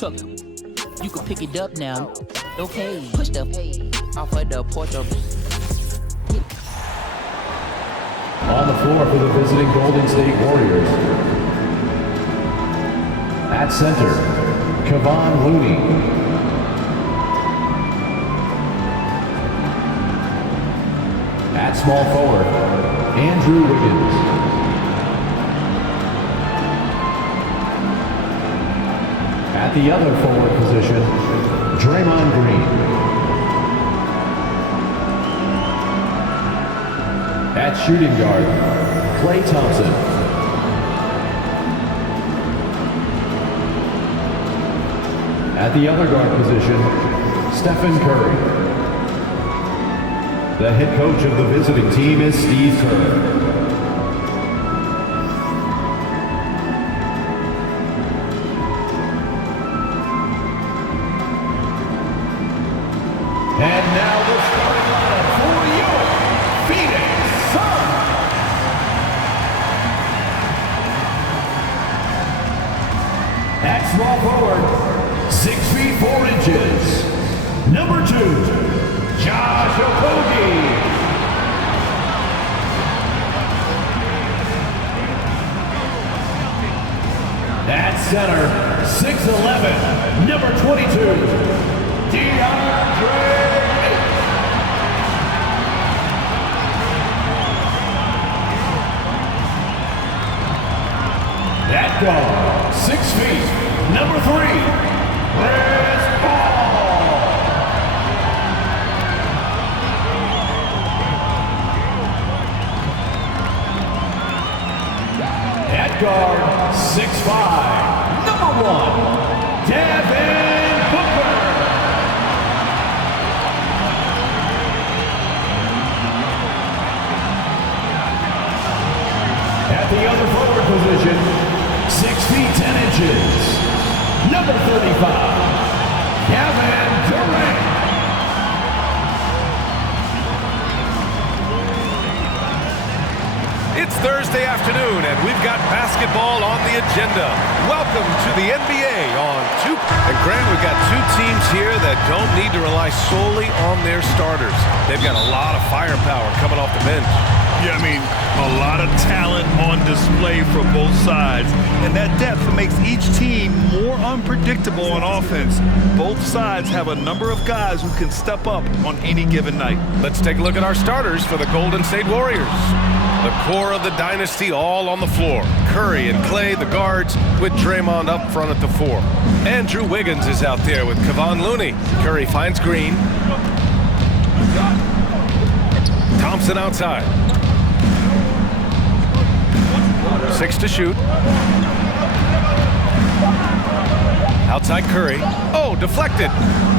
Took. You can pick it up now. Okay, push the off of the porch. On the floor for the visiting Golden State Warriors. At center, Kevon Looney. At small forward, Andrew Wiggins. At the other forward position, Draymond Green. At shooting guard, Klay Thompson. At the other guard position, Stephen Curry. The head coach of the visiting team is Steve Kerr. And now the starting lineup for your Phoenix Suns. At small forward, 6 feet 4 inches, number 2, Josh Okogie. At center, 6'11", number 22, DeAndre. At guard, 6 feet, number 3, Chris Paul. At guard, 6'5", number 1, Devin Booker. At the other forward position, 6 feet 10 inches, number 35, Kevin Durant. It's Thursday afternoon, and we've got basketball on the agenda. Welcome to the NBA on 2. And Grant, we've got two teams here that don't need to rely solely on their starters. They've got a lot of firepower coming off the bench. Yeah, I mean, a lot of talent on display for both sides. And that depth makes each team more unpredictable on offense. Both sides have a number of guys who can step up on any given night. Let's take a look at our starters for the Golden State Warriors. The core of the dynasty all on the floor. Curry and Klay, the guards, with Draymond up front at the 4. Andrew Wiggins is out there with Kevon Looney. Curry finds Green. Thompson outside. 6 to shoot. Outside Curry. Oh, deflected.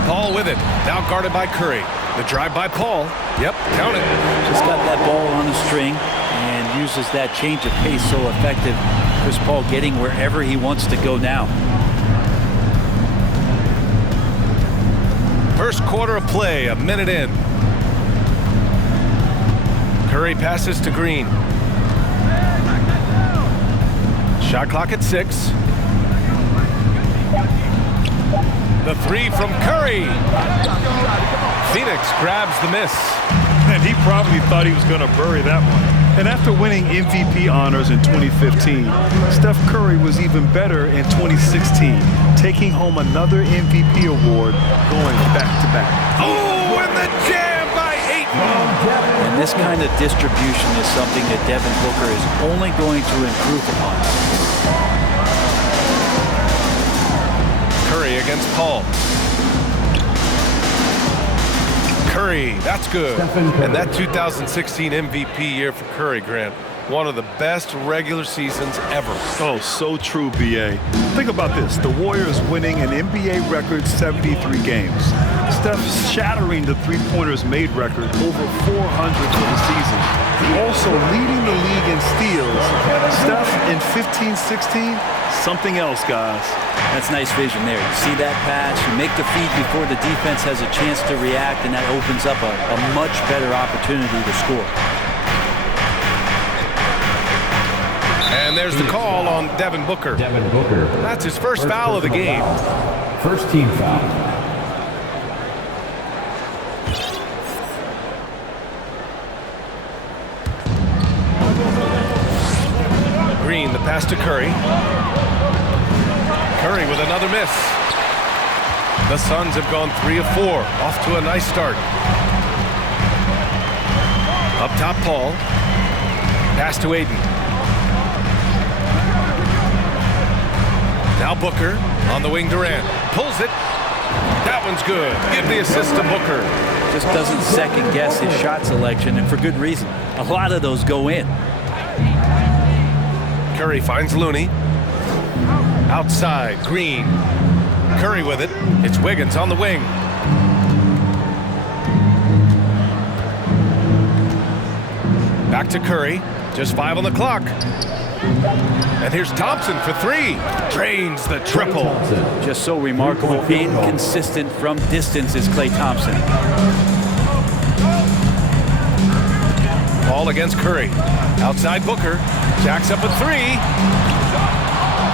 Paul with it. Now guarded by Curry. The drive by Paul. Yep, count it. Just got that ball on the string and uses that change of pace so effective. Chris Paul getting wherever he wants to go now. First quarter of play, a minute in. Curry passes to Green. Shot clock at 6. The 3 from Curry. Phoenix grabs the miss. And he probably thought he was going to bury that one. And after winning MVP honors in 2015, Steph Curry was even better in 2016, taking home another MVP award, going back-to-back. Oh, and the jam by Ayton. And this kind of distribution is something that Devin Booker is only going to improve upon. Curry against Paul. Curry, that's good. And that 2016 MVP year for Curry, Grant, one of the best regular seasons ever. Oh, so true, B.A. Think about this. The Warriors winning an NBA record 73 games. Steph shattering the three-pointers made record over 400 for the season. Also leading the league in steals. Steph in 15-16, something else, guys. That's nice vision there. You see that pass, you make the feed before the defense has a chance to react, and that opens up a much better opportunity to score. And there's the call on Devin Booker. Devin Booker. That's his first foul of the game. First team foul. Green, the pass to Curry. Curry with another miss. The Suns have gone 3 of 4, off to a nice start. Up top, Paul. Pass to Aiden. Now Booker on the wing, Durant pulls it. That one's good. Give the assist to Booker. Just doesn't second guess his shot selection, and for good reason. A lot of those go in. Curry finds Looney. Outside, Green. Curry with it. It's Wiggins on the wing. Back to Curry. Just 5 on the clock. And here's Thompson for 3. Drains the triple. Just so remarkable. Inconsistent from distance is Klay Thompson. Ball against Curry. Outside Booker. Jacks up a 3.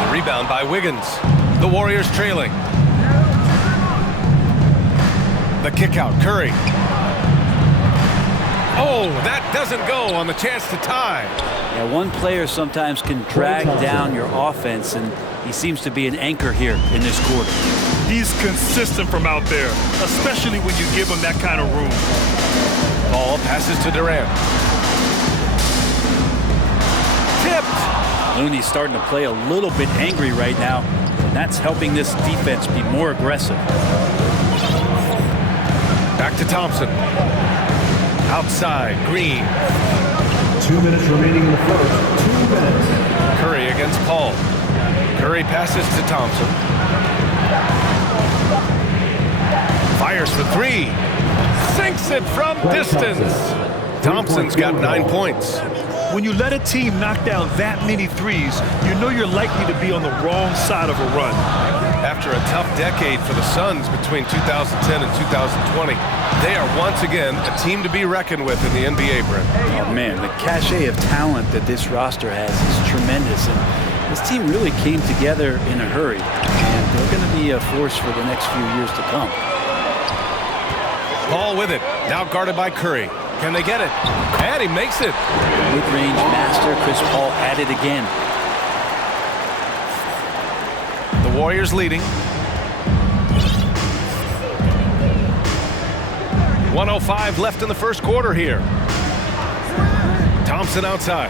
The rebound by Wiggins. The Warriors trailing. The kick out, Curry. Oh, that doesn't go on the chance to tie. Yeah, one player sometimes can drag down your offense, and he seems to be an anchor here in this quarter. He's consistent from out there, especially when you give him that kind of room. Ball passes to Durant. Tipped. Looney's starting to play a little bit angry right now, and that's helping this defense be more aggressive. Back to Thompson. Outside, Green. 2 minutes remaining in the first. 2 minutes. Curry against Paul. Curry passes to Thompson. Fires for 3. Sinks it from distance. Thompson's got 9 points. When you let a team knock down that many threes, you know you're likely to be on the wrong side of a run. After a tough decade for the Suns between 2010 and 2020, they are once again a team to be reckoned with in the NBA, Brent. Oh, man, the cachet of talent that this roster has is tremendous, and this team really came together in a hurry, and they're going to be a force for the next few years to come. Paul with it, now guarded by Curry. Can they get it? And he makes it. Mid-range master Chris Paul at it again. The Warriors leading. 1:05 left in the first quarter here. Thompson outside.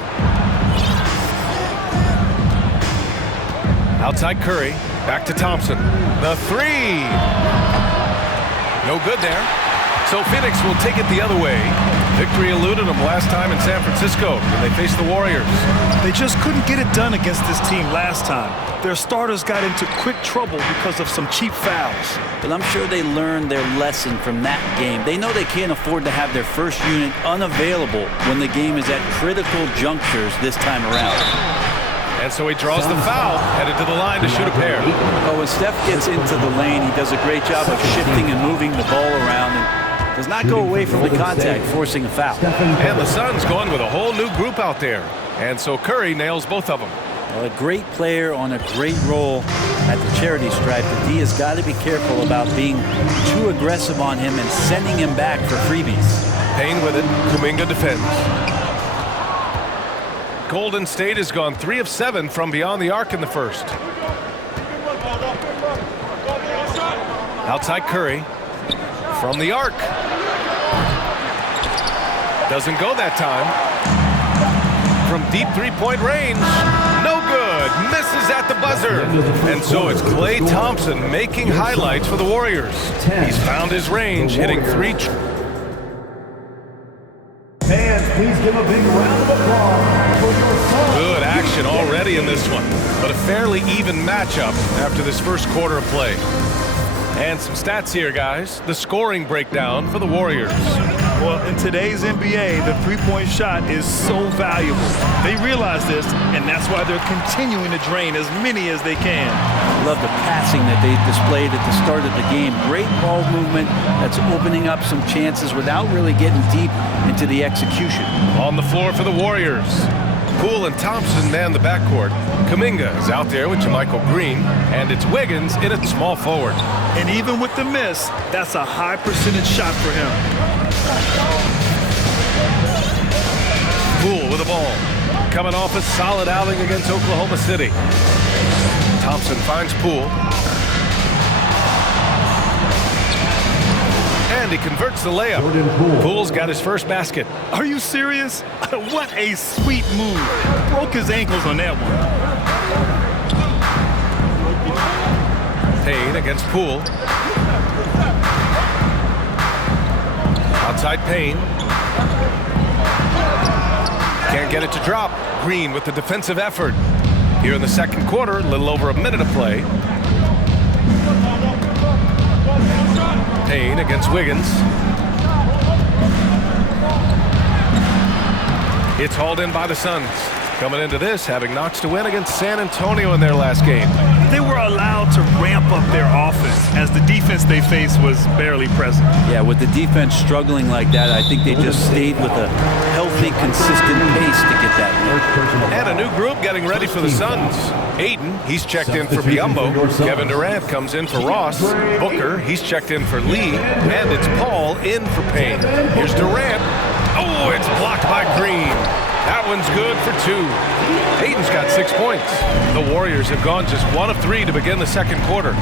Outside Curry. Back to Thompson. The 3. No good there. So Phoenix will take it the other way. Victory eluded them last time in San Francisco when they faced the Warriors. They just couldn't get it done against this team last time. Their starters got into quick trouble because of some cheap fouls. But I'm sure they learned their lesson from that game. They know they can't afford to have their first unit unavailable when the game is at critical junctures this time around. And so he draws the foul, headed to the line to shoot a pair. Oh, when Steph gets into the lane, he does a great job of shifting and moving the ball around and does not go away from the contact, forcing a foul. And the Suns going with a whole new group out there. And so Curry nails both of them. Well, a great player on a great role at the charity stripe. The D has got to be careful about being too aggressive on him and sending him back for freebies. Payne with it. Kuminga defends. Golden State has gone 3 of 7 from beyond the arc in the first. Outside Curry. From the arc. Doesn't go that time. From deep three-point range. No good. Misses at the buzzer. And so it's Klay Thompson making highlights for the Warriors. He's found his range, hitting 3. Fans, please give a big round of applause for your son. Good action already in this one, but a fairly even matchup after this first quarter of play. And some stats here, guys. The scoring breakdown for the Warriors. Well, in today's NBA, the three-point shot is so valuable. They realize this, and that's why they're continuing to drain as many as they can. Love the passing that they displayed at the start of the game. Great ball movement that's opening up some chances without really getting deep into the execution. On the floor for the Warriors. Poole and Thompson man the backcourt. Kuminga is out there with Jermichael Green, and it's Wiggins in at small forward. And even with the miss, that's a high percentage shot for him. Poole with the ball, coming off a solid outing against Oklahoma City. Thompson finds Poole. And he converts the layup. Poole's got his first basket. Are you serious? What a sweet move. Broke his ankles on that one. Payne against Poole. Outside Payne. Can't get it to drop. Green with the defensive effort. Here in the second quarter, a little over a minute of play. Payne against Wiggins. It's hauled in by the Suns. Coming into this, having knocks to win against San Antonio in their last game. They were allowed to ramp up their offense as the defense they faced was barely present. Yeah, with the defense struggling like that, I think they just stayed with a healthy, consistent pace to get that win. And a new group getting ready for the Suns. Aiden, he's checked in for Biyombo. Kevin Durant comes in for Ross. Booker, he's checked in for Lee. And it's Paul in for Payne. Here's Durant. Oh, it's blocked by Green. That one's good for 2. Aiden's got 6 points. The Warriors have gone just 1 of 3 to begin the second quarter.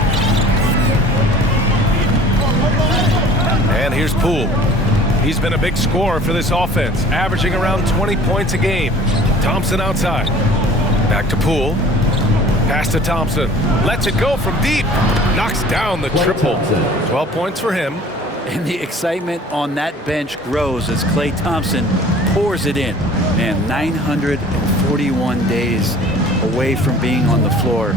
And here's Poole. He's been a big scorer for this offense, averaging around 20 points a game. Thompson outside. Back to Poole. Pass to Thompson. Lets it go from deep. Knocks down the triple. 12 points for him. And the excitement on that bench grows as Klay Thompson pours it in. Man, 941 days away from being on the floor.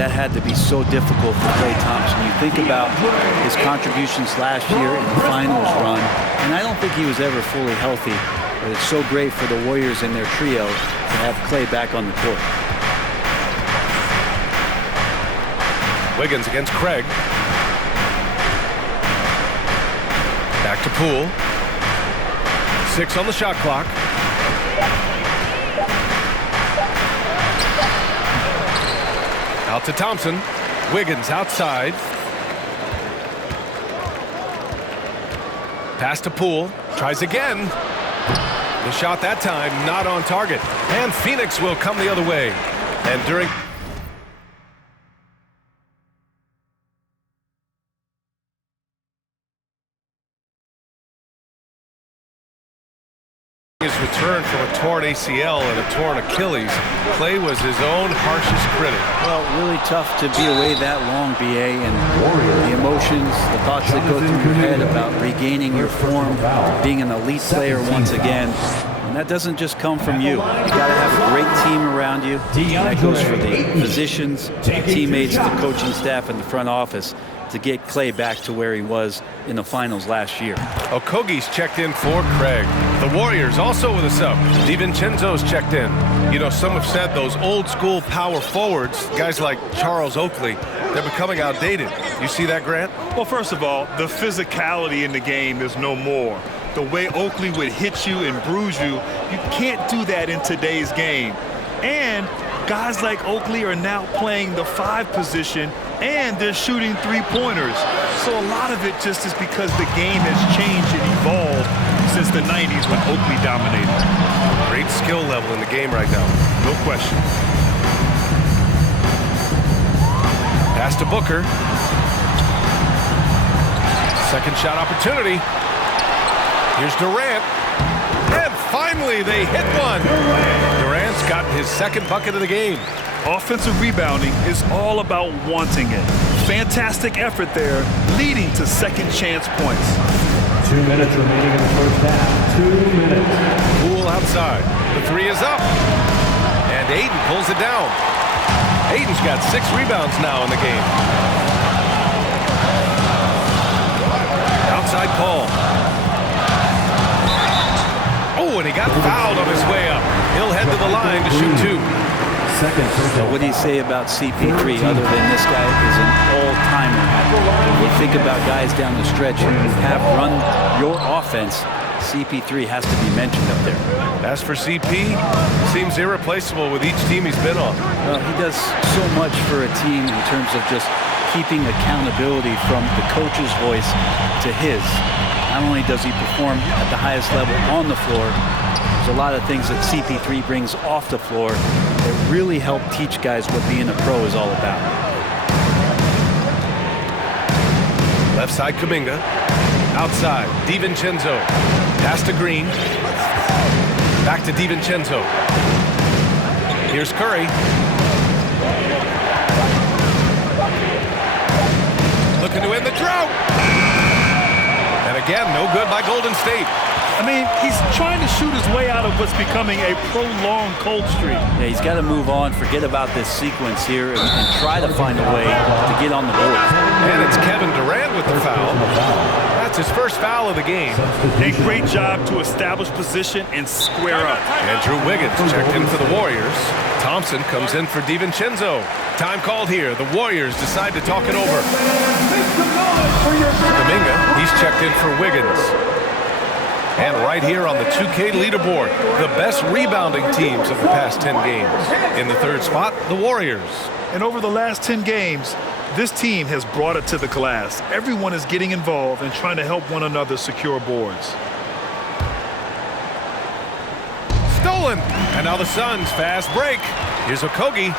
That had to be so difficult for Klay Thompson. You think about his contributions last year in the finals run, and I don't think he was ever fully healthy, but it's so great for the Warriors and their trio to have Klay back on the court. Wiggins against Craig. Back to Poole. 6 on the shot clock. Out to Thompson. Wiggins outside. Pass to Poole. Tries again. The shot that time not on target. And Phoenix will come the other way. And during his return from a torn ACL and a torn Achilles, Klay was his own harshest critic. Well, really tough to be away that long, BA, and the emotions, the thoughts that go through your head about regaining your form, being an elite player once again. And that doesn't just come from you. You got to have a great team around you. And that goes for the physicians, the teammates, the coaching staff, and the front office to get Klay back to where he was in the finals last year. Okogie's checked in for Craig. The Warriors also with a sub. DiVincenzo's checked in. You know, some have said those old school power forwards, guys like Charles Oakley, they're becoming outdated. You see that, Grant? Well, first of all, the physicality in the game is no more. The way Oakley would hit you and bruise you, you can't do that in today's game. And guys like Oakley are now playing the 5 position, and they're shooting 3-pointers. So a lot of it just is because the game has changed and evolved since the 90s when Oakley dominated. Great skill level in the game right now. No question. Pass to Booker. Second shot opportunity. Here's Durant. And finally they hit one. Durant's gotten his second bucket of the game. Offensive rebounding is all about wanting it. Fantastic effort there, leading to second chance points. 2 minutes remaining in the first half. 2 minutes. Poole outside. The 3 is up. And Aiden pulls it down. Aiden's got 6 rebounds now in the game. Outside Paul. Oh, and he got fouled on his way up. He'll head to the line to shoot 2. So what do you say about CP3 other than this guy is an all-timer? You think about guys down the stretch who have run your offense. CP3 has to be mentioned up there. As for CP, seems irreplaceable with each team he's been on. Well, he does so much for a team in terms of just keeping accountability from the coach's voice to his. Not only does he perform at the highest level on the floor, there's a lot of things that CP3 brings off the floor that really help teach guys what being a pro is all about. Left side, Kuminga. Outside, DiVincenzo. Pass to Green. Back to DiVincenzo. Here's Curry. Looking to end the drought. And again, no good by Golden State. I mean, he's trying to shoot his way out of what's becoming a prolonged cold streak. Yeah, he's got to move on, forget about this sequence here, and try to find a way to get on the board. And it's Kevin Durant with the foul. That's his first foul of the game. A great job to establish position and square up. Andrew Wiggins checked in for the Warriors. Thompson comes in for DiVincenzo. Time called here. The Warriors decide to talk it over. Kuminga, he's checked in for Wiggins. And right here on the 2K leaderboard, the best rebounding teams of the past 10 games. In the third spot, the Warriors. And over the last 10 games, this team has brought it to the glass. Everyone is getting involved and trying to help one another secure boards. Stolen. And now the Suns fast break. Here's Okogie.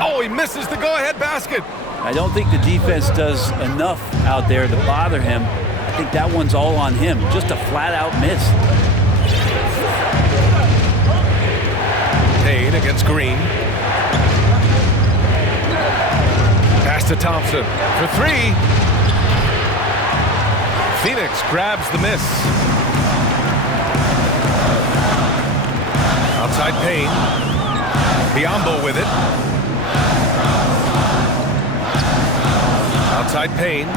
Oh, he misses the go-ahead basket. I don't think the defense does enough out there to bother him. I think that one's all on him. Just a flat-out miss. Payne against Green. Pass to Thompson for three. Phoenix grabs the miss. Outside Payne. Biyombo with it. Outside Payne.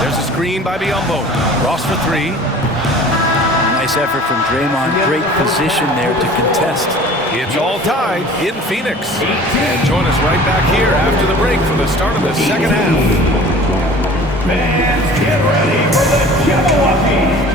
There's a screen by Biyombo. Ross for three. Nice effort from Draymond. Great position there to contest. It's all tied in Phoenix. And join us right back here after the break for the start of the second half. Fans, get ready for the Jabberwocky.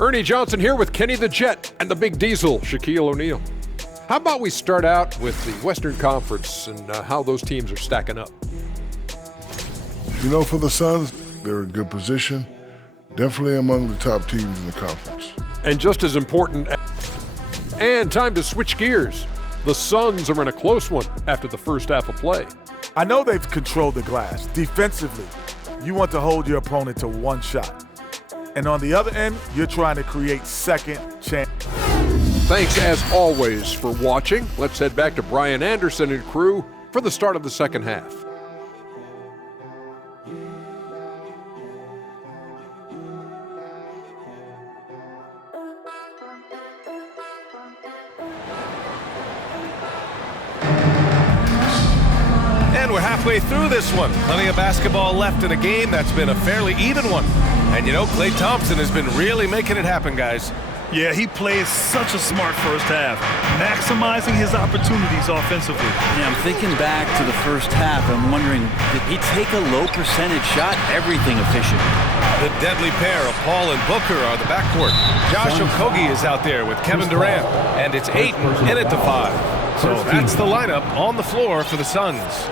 Ernie Johnson here with Kenny the Jet and the Big Diesel, Shaquille O'Neal. How about we start out with the Western Conference and how those teams are stacking up? You know, for the Suns, they're in good position. Definitely among the top teams in the conference. And just as important, and time to switch gears. The Suns are in a close one after the first half of play. I know they've controlled the glass. Defensively, you want to hold your opponent to one shot. And on the other end, you're trying to create second chance. Thanks as always for watching. Let's head back to Brian Anderson and crew for the start of the second half. And we're halfway through this one. Plenty of basketball left in a game that's been a fairly even one. And you know, Klay Thompson has been really making it happen, guys. Yeah, he plays such a smart first half, maximizing his opportunities offensively. Yeah, I'm thinking back to the first half. I'm wondering, did he take a low percentage shot? Everything efficient. The deadly pair of Paul and Booker are the backcourt. Josh Okogie is out there with Kevin Durant, and it's Ayton in at the 5. So that's the lineup on the floor for the Suns.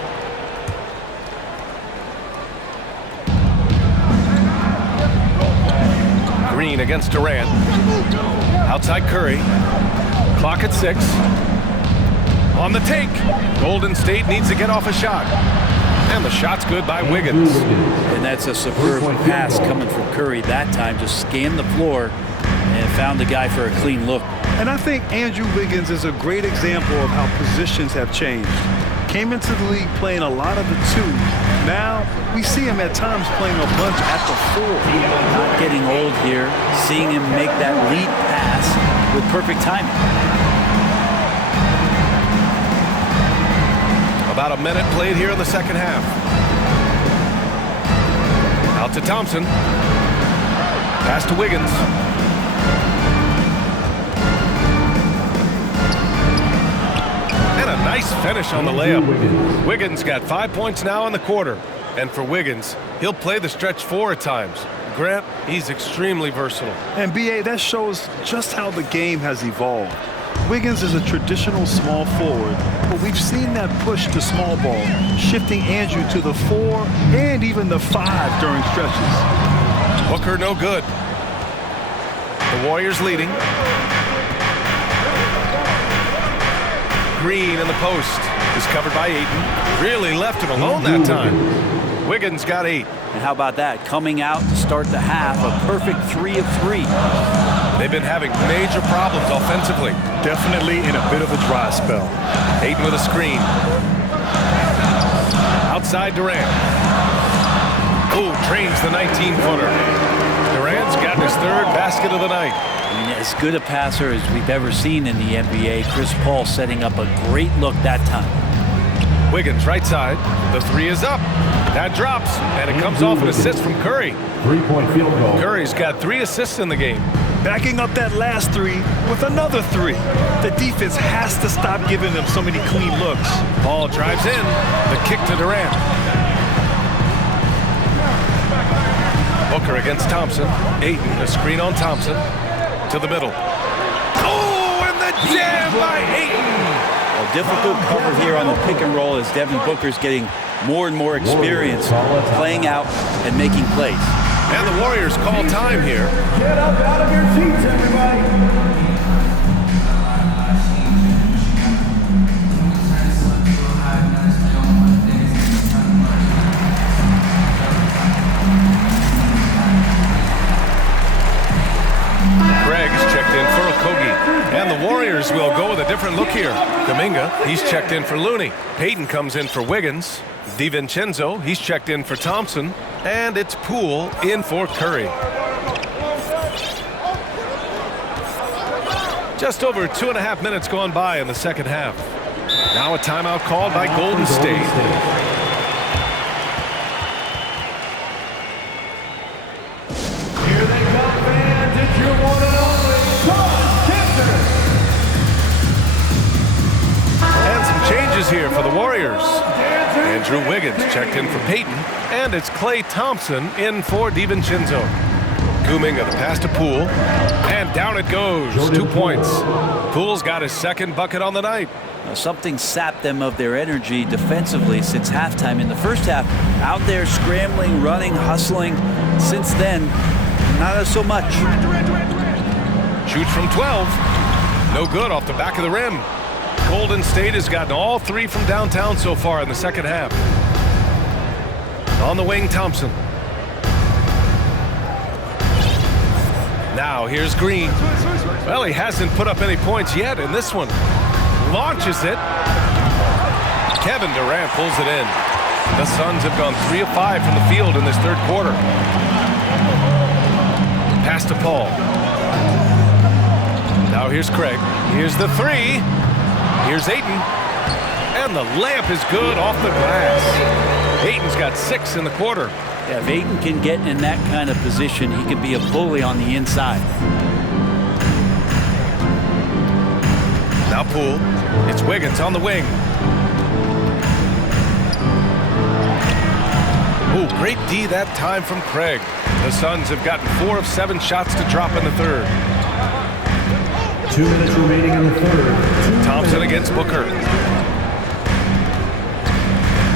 Green against Durant. Outside Curry. Clock at 6. On the take. Golden State needs to get off a shot. And the shot's good by Wiggins. And that's a superb pass coming from Curry that time. Just scanned the floor and found the guy for a clean look. And I think Andrew Wiggins is a great example of how positions have changed. Came into the league playing a lot of the 2. Now we see him at times playing a bunch at the 4. Not getting old here. Seeing him make that lead pass with perfect timing. About a minute played here in the second half. Out to Thompson. Pass to Wiggins. And a nice finish on the layup. Wiggins got 5 points now in the quarter. And for Wiggins, he'll play the stretch 4 at times. Grant, he's extremely versatile. And B.A., that shows just how the game has evolved. Wiggins is a traditional small forward, but we've seen that push to small ball, shifting Andrew to the 4 and even the 5 during stretches. Booker no good. The Warriors leading. Green in the post is covered by Ayton. Really left him alone that time. Wiggins got 8. And how about that? Coming out to start the half, a perfect 3 of 3. They've been having major problems offensively. Definitely in a bit of a dry spell. Ayton with a screen. Outside Durant. Ooh, drains the 19-footer. Durant's got his 3rd basket of the night. I mean, as good a passer as we've ever seen in the NBA. Chris Paul setting up a great look that time. Wiggins right side. The 3 is up. That drops, and it comes off an assist from Curry. 3-point field goal. Curry's got 3 assists in the game. Backing up that last 3 with another 3. The defense has to stop giving them so many clean looks. Paul drives in. The kick to Durant. Booker against Thompson. Ayton, a screen on Thompson. To the middle. Oh, and the jam by Ayton. A difficult cover here on the pick and roll as Devin Booker's getting more and more experience playing out and making plays. And the Warriors call time here. Get up out of your seats, everybody. Craig is checked in for Okogie. And the Warriors will go with a different look here. Kuminga, he's checked in for Looney. Payton comes in for Wiggins. DiVincenzo, he's checked in for Thompson. And it's Poole in for Curry. Just over 2.5 minutes gone by in the second half. Now a timeout called by Golden State. Here they come, fans. It's your one and only Todd Kempner. And some changes here for the Warriors. Andrew Wiggins checked in for Payton. And it's Klay Thompson in for DiVincenzo. Kuminga, the pass to Poole. And down it goes. 2 points. Poole's got his 2nd bucket on the night. Something sapped them of their energy defensively since halftime. In the first half, out there scrambling, running, hustling. Since then, not so much. Shoots from 12. No good off the back of the rim. Golden State has gotten all 3 from downtown so far in the second half. On the wing, Thompson. Now here's Green. Well, he hasn't put up any points yet in this one. Launches it. Kevin Durant pulls it in. The Suns have gone 3 of 5 from the field in this 3rd quarter. Pass to Paul. Now here's Craig. Here's the 3. Here's Ayton. And the layup is good off the glass. Ayton's got 6 in the quarter. Yeah, if Ayton can get in that kind of position, he can be a bully on the inside. Now Poole. It's Wiggins on the wing. Ooh, great D that time from Craig. The Suns have gotten 4 of 7 shots to drop in the third. 2 minutes remaining in the third. Thompson against Booker.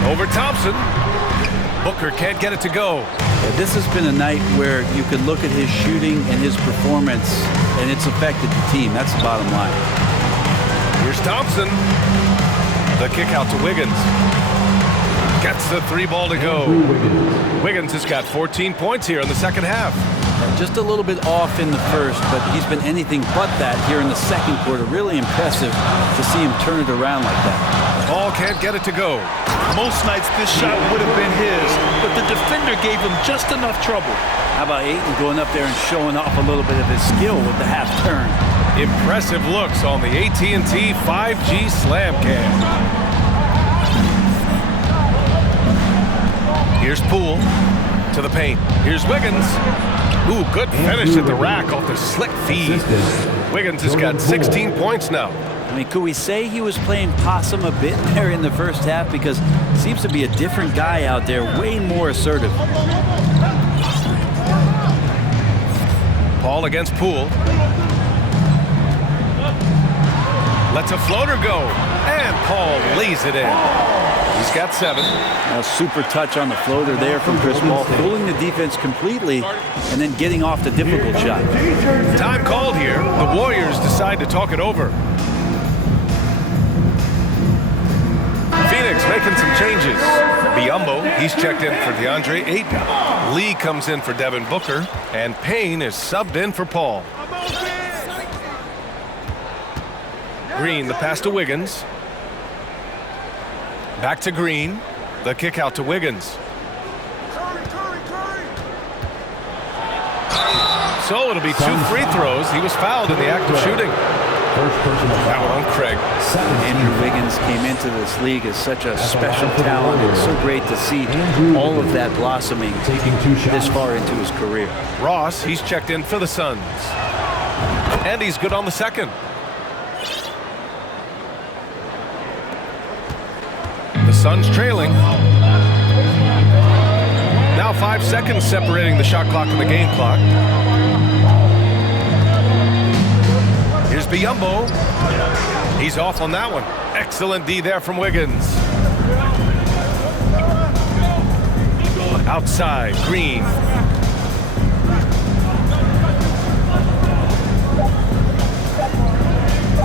Over Thompson. Booker can't get it to go. Yeah, this has been a night where you could look at his shooting and his performance, and it's affected the team. That's the bottom line. Here's Thompson. The kick out to Wiggins. Gets the 3 ball to go. Wiggins has got 14 points here in the second half. Just a little bit off in the first, but he's been anything but that here in the second quarter. Really impressive to see him turn it around like that. Ball can't get it to go. Most nights this shot would have been his, but the defender gave him just enough trouble. How about Ayton going up there and showing off a little bit of his skill with the half turn? Impressive looks on the AT&T 5G Slam Cam. Here's Poole to the paint. Here's Wiggins. Ooh, good finish at the rack off the slick feed. Wiggins has got 16 points now. I mean, could we say he was playing possum a bit there in the first half? Because it seems to be a different guy out there, way more assertive. Paul against Poole. Lets a floater go. And Paul lays it in. He's got 7. A super touch on the floater there from Chris Paul, fooling the defense completely and then getting off the difficult shot. Time called here. The Warriors decide to talk it over. Phoenix making some changes. Biyombo, he's checked in for DeAndre Ayton. Lee comes in for Devin Booker. And Payne is subbed in for Paul. Green, the pass to Wiggins. Back to Green. The kick out to Wiggins. So it'll be 2 free throws. He was fouled in the act of shooting. That one on Craig. Andrew Wiggins came into this league as such a special talent. It's so great to see all of that blossoming this far into his career. Ross, he's checked in for the Suns. And he's good on the second. The Suns trailing. Now 5 seconds separating the shot clock and the game clock. Here's Biyombo. He's off on that one. Excellent D there from Wiggins. Outside, Green.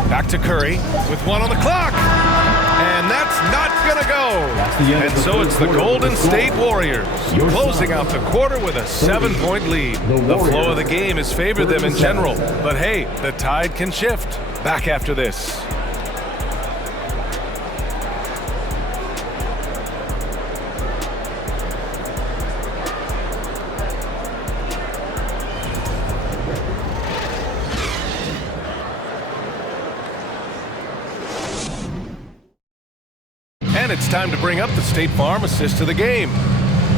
Back to Curry with 1 on the clock. And that's not going to go. And so it's the Golden State Warriors closing out the quarter with a 7-point lead. The flow of the game has favored them in general. But hey, the tide can shift. Back after this. And it's time to bring up the State Farm assist to the game.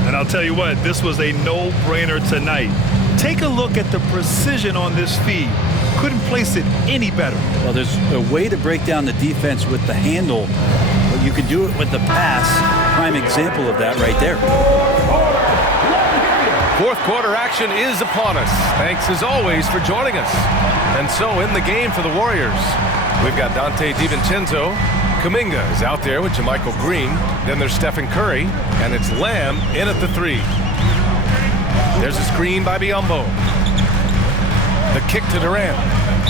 And I'll tell you what, this was a no-brainer tonight. Take a look at the precision on this feed. Couldn't place it any better. Well, there's a way to break down the defense with the handle, but you can do it with the pass. Prime example of that right there. Fourth quarter action is upon us. Thanks as always for joining us. And so in the game for the Warriors, we've got Dante DiVincenzo. Kuminga is out there with JaMychal Green. Then there's Stephen Curry, and it's Lamb in at the 3. There's a screen by Biyombo. The kick to Durant.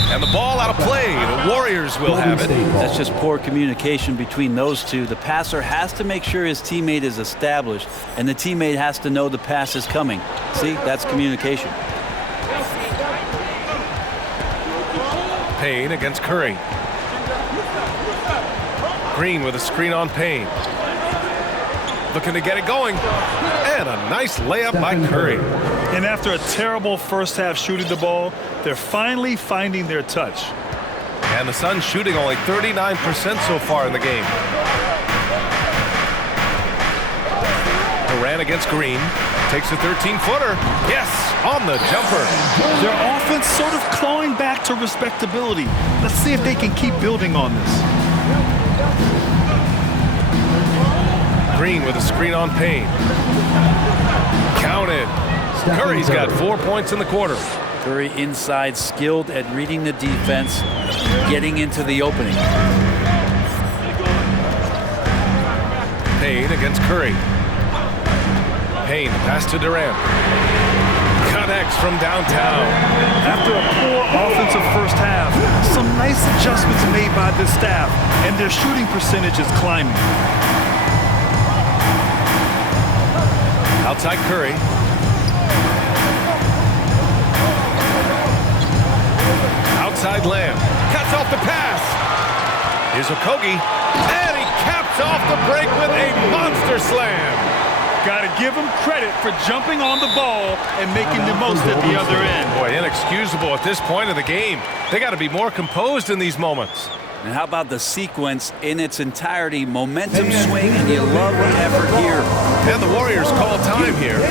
And the ball out of play. The Warriors will have it. That's just poor communication between those two. The passer has to make sure his teammate is established, and the teammate has to know the pass is coming. See, that's communication. Payne against Curry. Green with a screen on Payne. Looking to get it going. And a nice layup by Curry. And after a terrible first half shooting the ball, they're finally finding their touch. And the Suns shooting only 39% so far in the game. Durant against Green. Takes a 13-footer. Yes, on the jumper. Their offense sort of clawing back to respectability. Let's see if they can keep building on this. Green with a screen on Payne. Counted. Curry's got 4 points in the quarter. Curry inside, skilled at reading the defense, getting into the opening. Payne against Curry. Payne, pass to Durant. Connects from downtown. After a poor offensive first half, some nice adjustments made by this staff, and their shooting percentage is climbing. Outside Curry. Outside Lamb. Cuts off the pass. Here's Okogie. And he caps off the break with a monster slam. Got to give him credit for jumping on the ball and making the most at the other end. Boy, inexcusable at this point of the game. They got to be more composed in these moments. And how about the sequence in its entirety? Momentum swing, and you love the effort here. And the Warriors call time here.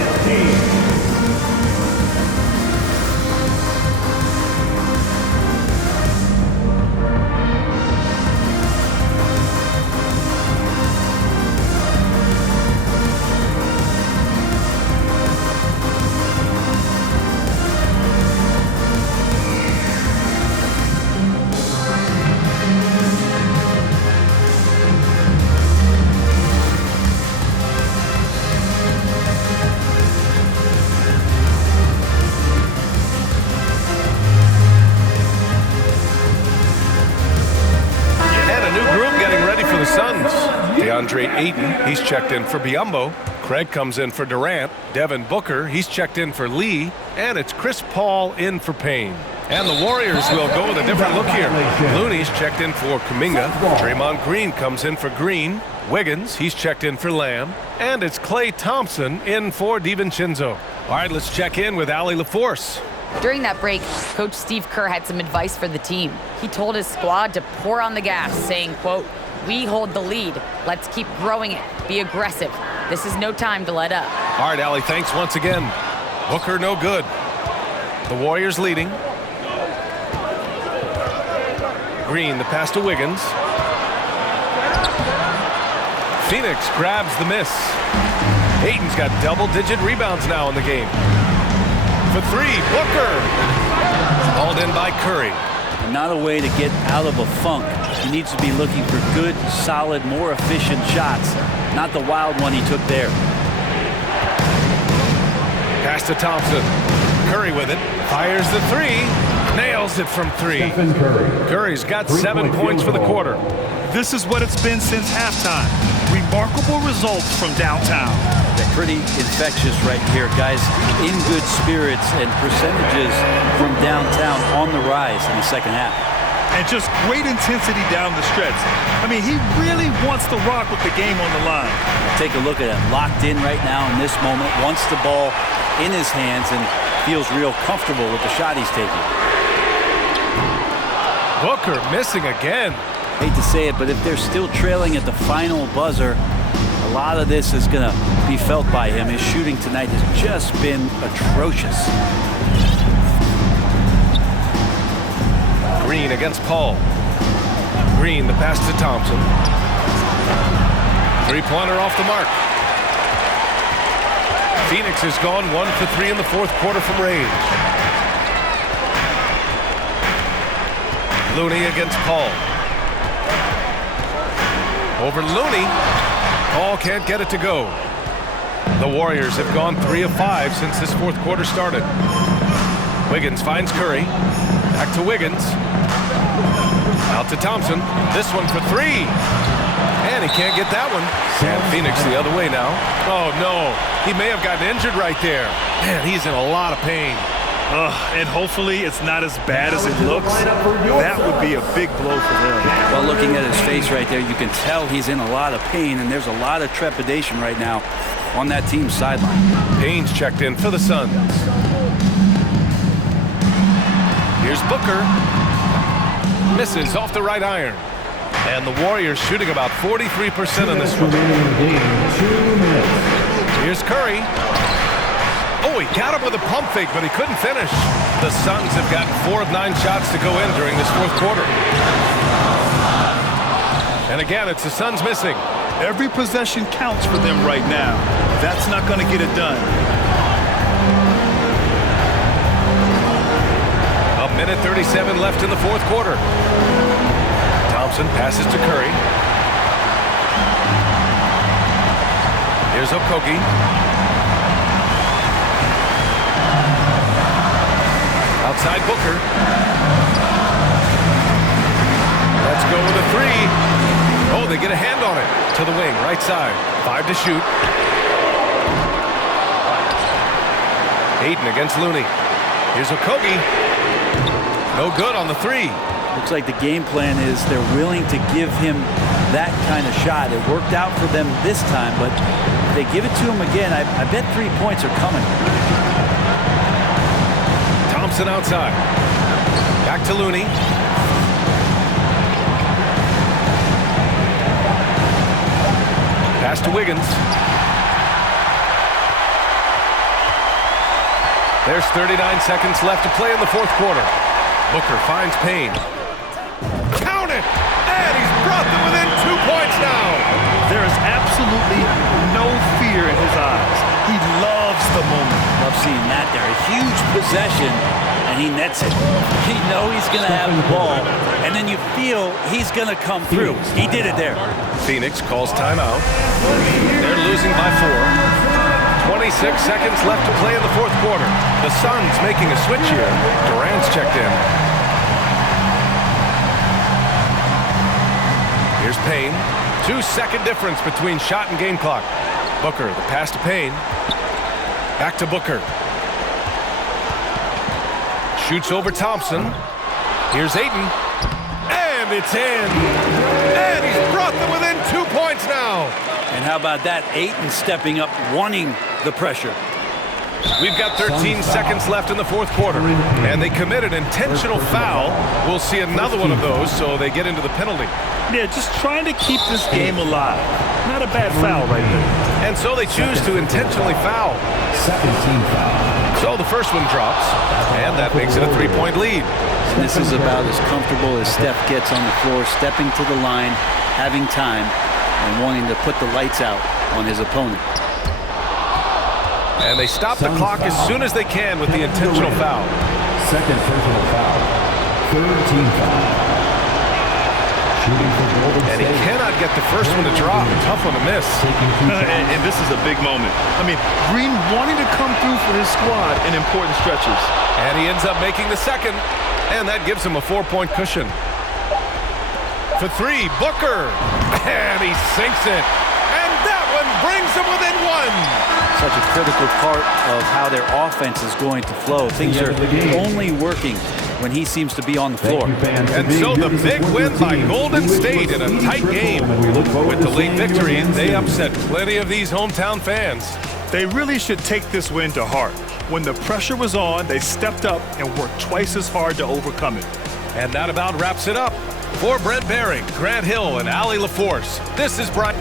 DeAndre Ayton, he's checked in for Biyombo. Craig comes in for Durant. Devin Booker, he's checked in for Lee. And it's Chris Paul in for Payne. And the Warriors will go with a different look here. Looney's checked in for Kuminga. Draymond Green comes in for Green. Wiggins, he's checked in for Lamb. And it's Klay Thompson in for DiVincenzo. All right, let's check in with Allie LaForce. During that break, Coach Steve Kerr had some advice for the team. He told his squad to pour on the gas, saying, quote, "We hold the lead. Let's keep growing it. Be aggressive. This is no time to let up." All right, Allie, thanks once again. Booker, no good. The Warriors leading. Green, the pass to Wiggins. Phoenix grabs the miss. Ayton's got double-digit rebounds now in the game. For three, Booker. Hauled in by Curry. Not a way to get out of a funk. He needs to be looking for good, solid, more efficient shots, not the wild one he took there. Pass to Thompson. Curry with it. Fires the three. Nails it from three. Curry's got 7 points for the quarter. This is what it's been since halftime. Remarkable results from downtown. They're pretty infectious right here, guys. In good spirits and percentages from downtown on the rise in the second half. And just great intensity down the stretch. I mean, he really wants to rock with the game on the line. Take a look at it. Locked in right now in this moment. Wants the ball in his hands and feels real comfortable with the shot he's taking. Booker missing again. Hate to say it, but if they're still trailing at the final buzzer, a lot of this is going to be felt by him. His shooting tonight has just been atrocious. Green against Paul. Green, the pass to Thompson. Three-pointer off the mark. Phoenix has gone 1 for 3 in the fourth quarter from range. Looney against Paul. Over Looney. Paul can't get it to go. The Warriors have gone 3 of 5 since this fourth quarter started. Wiggins finds Curry. Back to Wiggins. Out to Thompson. This one for three. And he can't get that one. And Phoenix the other way now. Oh, no. He may have gotten injured right there. Man, he's in a lot of pain. And hopefully it's not as bad as it looks. That would be a big blow for them. Well, looking at his face right there, you can tell he's in a lot of pain, and there's a lot of trepidation right now on that team's sideline. Payne's checked in for the Suns. Here's Booker. Misses off the right iron. And the Warriors shooting about 43% in this one. Here's Curry. Oh, he got him with a pump fake, but he couldn't finish. The Suns have gotten 4 of 9 shots to go in during this fourth quarter. And again, it's the Suns missing. Every possession counts for them right now. That's not going to get it done. A minute 37 left in the fourth quarter. Thompson passes to Curry. Here's Okogie. Outside Booker. Let's go with a three. Oh, they get a hand on it. To the wing, right side. 5 to shoot. Ayton against Looney. Here's Okogie. No good on the three. Looks like the game plan is they're willing to give him that kind of shot. It worked out for them this time, but if they give it to him again, I bet 3 points are coming. Thompson outside. Back to Looney. Pass to Wiggins. There's 39 seconds left to play in the fourth quarter. Booker finds Payne. Count it! And he's brought them within 2 points now. There is absolutely no fear in his eyes. He loves the moment. Love seeing that there. A huge possession, and he nets it. You know he's going to have the ball, and then you feel he's going to come through. He did it there. Phoenix calls timeout. They're losing by 4. 26 seconds left to play in the fourth quarter. The Suns making a switch here. Durant's checked in. Here's Payne. 2-second difference between shot and game clock. Booker, the pass to Payne. Back to Booker. Shoots over Thompson. Here's Ayton. And it's in. And he's brought them within 2 points now. And how about that? Ayton stepping up, wanting the pressure. We've got 13 seconds left in the fourth quarter, and they commit an intentional foul. We'll see another one of those, so they get into the penalty. Yeah, just trying to keep this game alive. Not a bad foul right there. And so they choose to intentionally foul. Second team foul. So the first one drops, and that makes it a 3-point lead. And this is about as comfortable as Steph gets on the floor, stepping to the line, having time, and wanting to put the lights out on his opponent. And they stop the clock as soon as they can with the intentional foul. Second personal foul. Third team foul. And he cannot get the first one to drop. Tough one to miss. And this is a big moment. I mean, Green wanting to come through for his squad in important stretches. And he ends up making the second, and that gives him a 4-point cushion. For 3, Booker. And he sinks it. And that one brings them within 1. Such a critical part of how their offense is going to flow. Things are only working when he seems to be on the floor. And so the big win by Golden State in a tight game. With the late victory, they upset plenty of these hometown fans. They really should take this win to heart. When the pressure was on, they stepped up and worked twice as hard to overcome it. And that about wraps it up. For Brent Baring, Grant Hill, and Allie LaForce, this is Brian.